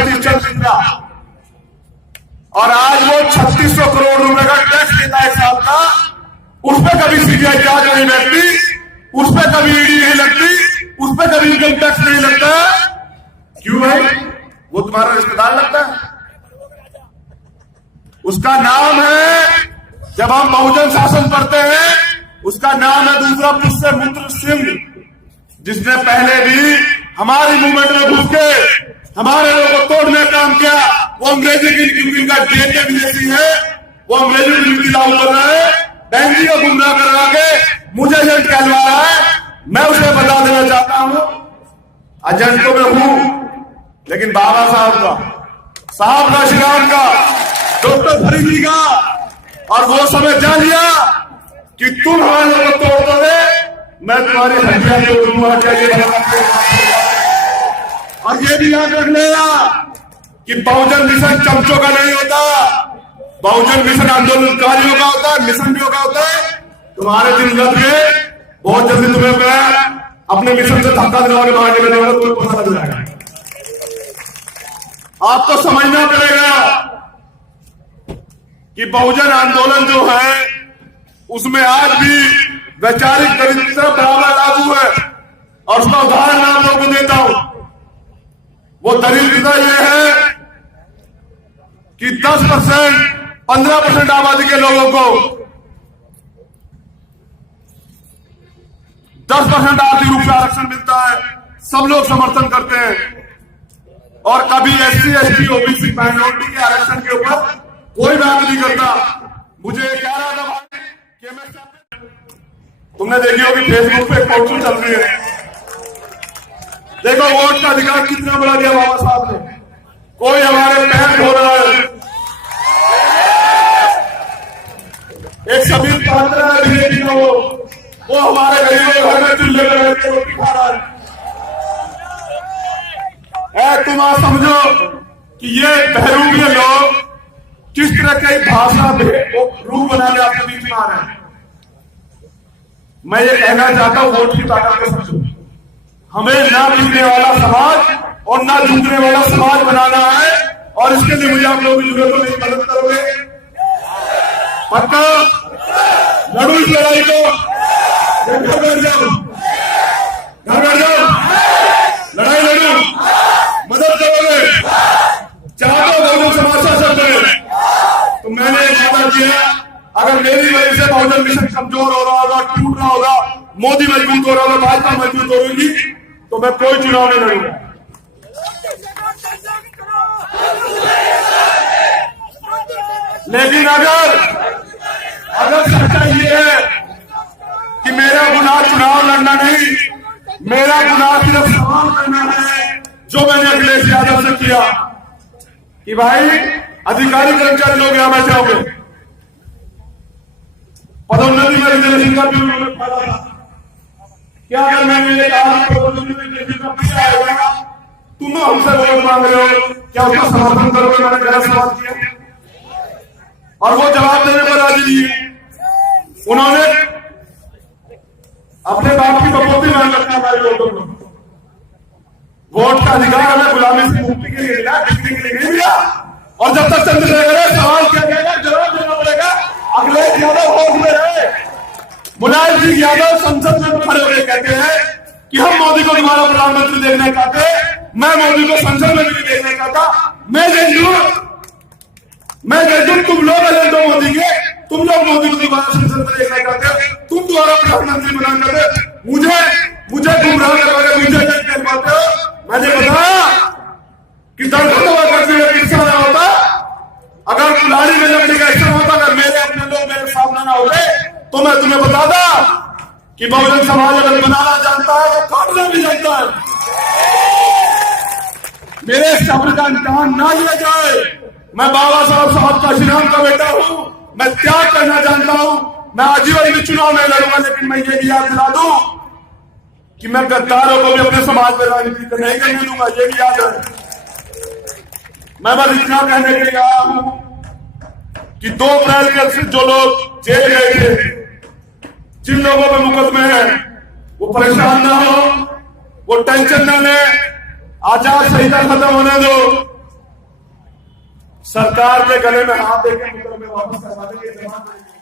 सतीश चंद्र मिश्रा, और आज वो 3600 करोड़ रुपए का टैक्स देता है साल का, उस पर कभी सीबीआई जांच नहीं बैठती, उस पर कभी ईडी नहीं लगती, उस पर कभी इनकम टैक्स नहीं लगता। क्यों भाई? वो तुम्हारा रिश्तेदार लगता है? उसका नाम है, जब हम बहुजन शासन पढ़ते हैं, उसका नाम है दूसरा पुष्यमित्र सिंह, जिसने पहले भी हमारी मूवमेंट में घुस के हमारे लोगों को तोड़ने का काम किया। वो अंग्रेजी की इनका डीएनए विदेशी है, वो अंग्रेजी की नीति लागू कर रहा है, बैंकिंग को गुमराह करवा के मुझे एजेंट कहलवा रहा है। मैं उसे बता देना चाहता हूं, एजेंट तो मैं हूं, लेकिन बाबा साहब का श्री राम का, डॉक्टर फरीदी का, और वो समय जान लिया कि तुम हमारे लोगों को तोड़ दोगे, मैं तुम्हारी हड्डियां तोड़ूंगा। और ये भी याद रख लेना कि बहुजन मिशन चमचों का नहीं होता, बहुजन मिशन आंदोलनकारियों का होता है, मिशन भी का होता है। तुम्हारे दिन लग गए, बहुत जल्दी तुम्हें मैं अपने मिशन से धक्का दिलाने बाहर निकलने तुम्हें पता लग जाएगा। आपको समझना पड़ेगा कि बहुजन आंदोलन जो है उसमें आज भी वैचारिक दरिद्रता बराबर लागू है, और उसका उदाहरण मैं आप लोगों को देता हूं। वो दरिद्रता ये है कि 10%, 15% आबादी के लोगों को 10% आर्थिक रूप से आरक्षण मिलता है, सब लोग समर्थन करते हैं, और कभी SC, ST, OBC, माइनॉरिटी के आरक्षण के ऊपर कोई बात नहीं करता। मुझे कह रहा था भाई कि तुमने देखी होगी फेसबुक पे पोस्टर चल रही है, देखो वोट का अधिकार कितना बढ़ा दिया बाबा साहब ने। कोई हमारे पैर धो रहा है, एक सभी पात्रा है, वो हमारे गरीबों के घर में चूल्हे पर बैठ के रोटी खा रहा है। तुम आज समझो कि ये बहरूपीय लोग किस तरह की भाषा रूप बनाने आपके बीच में आ रहे हैं। मैं ये कहना चाहता हूं, वोट की ताकत को समझो। हमें ना बिकने वाला समाज और ना झुकने वाला समाज बनाना है, और इसके लिए मुझे आप लोगों की जरूरत है। मेरी मदद करोगे? पक्का लड़ू इस लड़ाई को, घर बैठ जाओ, घर बैठ जाओ, लड़ाई लड़ू, मदद करोगे? चाहते हो बहुजन समाज शासन करे? तो मैंने एक वादा किया, अगर मेरी वजह से बहुजन मिशन कमजोर हो रहा होगा, टूट रहा होगा, मोदी मजबूत हो रहा होगा, भाजपा मजबूत होगी, तो मैं कोई चुनाव नहीं लड़ूंगा। लेकिन अगर सच्चाई ये है कि मेरा गुनाह चुनाव लड़ना नहीं, मेरा गुनाह सिर्फ सवाल करना है, जो मैंने अखिलेश यादव से किया कि भाई अधिकारी कर्मचारी लोग यहां बैठे होंगे, पदोन्नति में रिजर्वेशन का भी उन्होंने फायदा था। क्या अगर मैंने कहा तुम हमसे वोट मांग रहे हो, क्या उसका समर्थन करोगे? मैंने गलत सवाल किया, और वो जवाब देने पर राजी नहीं है। उन्होंने अपने बाप की बपोती मांग रखा हमारे लोगों को। वोट का अधिकार हमें गुलामी से मुक्ति के लिए मिला, बिकने के लिए नहीं मिला। और जब तक चंद्रशेखर है, सवाल किया जाएगा, जवाब देना पड़ेगा। अखिलेश यादव होश में रहे, मुलायम सिंह यादव संसद में खड़े होकर कहते हैं कि हम मोदी को दोबारा प्रधानमंत्री देखना चाहते, मैं मोदी को संसद में भी देखना चाहता। मैं तुम लोग एजेंट हो मोदी के, तुम लोग मोदी को दोबारा संसद में देखना चाहते हो, तुम दोबारा प्रधानमंत्री बनाना चाहते, मुझे गुमराह करवाकर मुझे एजेंट कहलवाते हो। मैंने बताया कि दर्शन हुआ करते हुए किस्सा ना होता, अगर कुल्हाड़ी में लकड़ी का एक्शन होता, अगर मेरे अपने लोग मेरे सामने ना होते, तो मैं तुम्हें बताता कि बहुजन समाज अगर बनाना जानता है तो काटना भी जानता है। मेरे सब्र का इम्तिहान ना लिया जाए। मैं बाबा साहब का श्री राम का बेटा हूं, मैं त्याग करना जानता हूं। मैं आजीवन भी चुनाव नहीं लड़ूंगा, लेकिन मैं ये भी याद दिला दूं कि मैं गद्दारों को भी अपने समाज में राजनीति नहीं करने दूंगा, ये भी याद है। मैं बस इतना कहने के लिए आया हूं कि 2 अप्रैल के जो लोग जेल गए थे, जिन लोगों पे मुकदमे हैं, वो परेशान ना हो, वो टेंशन ना ले, आचार संहिता खत्म होने दो, सरकार के गले में हाथ देके मुकदमे वापस करवा देंगे, जमा करेंगे।